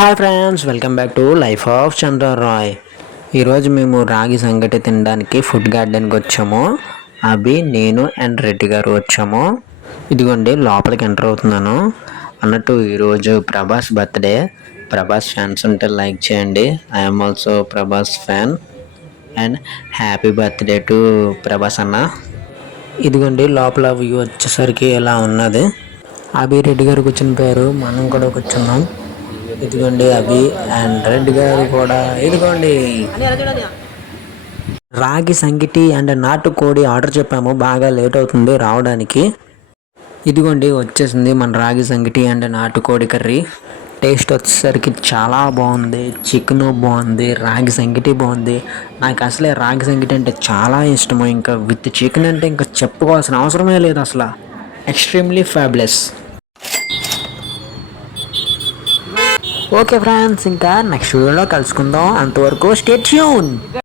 Hi friends, welcome back to life of Chandra Rai. ఈరోజు మేము రాగి సంగటి తినడానికి ఫుడ్ గార్డెన్కి వచ్చాము. అభి, నేను అండ్ రెడ్డి గారు వచ్చాము. ఇదిగోండి లోపలికి ఎంటర్ అవుతున్నాను. అన్నట్టు ఈరోజు ప్రభాస్ బర్త్డే. ప్రభాస్ ఫ్యాన్స్ ఉంటే లైక్ చేయండి. I'm also Prabhas fan and happy birthday to Prabhas అన్న. ఇదిగోండి లోపల వ్యూ వచ్చేసరికి ఇలా ఉన్నది. అభి రెడ్డి గారు కూర్చుని పేరు, మనం కూడా కూర్చున్నాం. ఇదిగోండి అభి అండ్ రెడ్డి గారు కూడా. ఇదిగోండి రాగి సంగిటి అండ్ నాటుకోడి ఆర్డర్ చెప్పాము. బాగా లేట్ అవుతుంది రావడానికి. ఇదిగోండి వచ్చేసింది మన రాగి సంగిటి అండ్ నాటుకోడి కర్రీ. టేస్ట్ వచ్చేసరికి చాలా బాగుంది. చికెన్ బాగుంది, రాగి సంగిటి బాగుంది. నాకు అసలే రాగి సంగిటి అంటే చాలా ఇష్టము. ఇంకా విత్ చికెన్ అంటే ఇంకా చెప్పుకోవాల్సిన అవసరమే లేదు అసలు. Extremely fabulous. ఓకే ఫ్రెండ్స్, ఇంకా నెక్స్ట్ వీడియోలో కలుసుకుందాం. అంతవరకు స్టే ట్యూన్.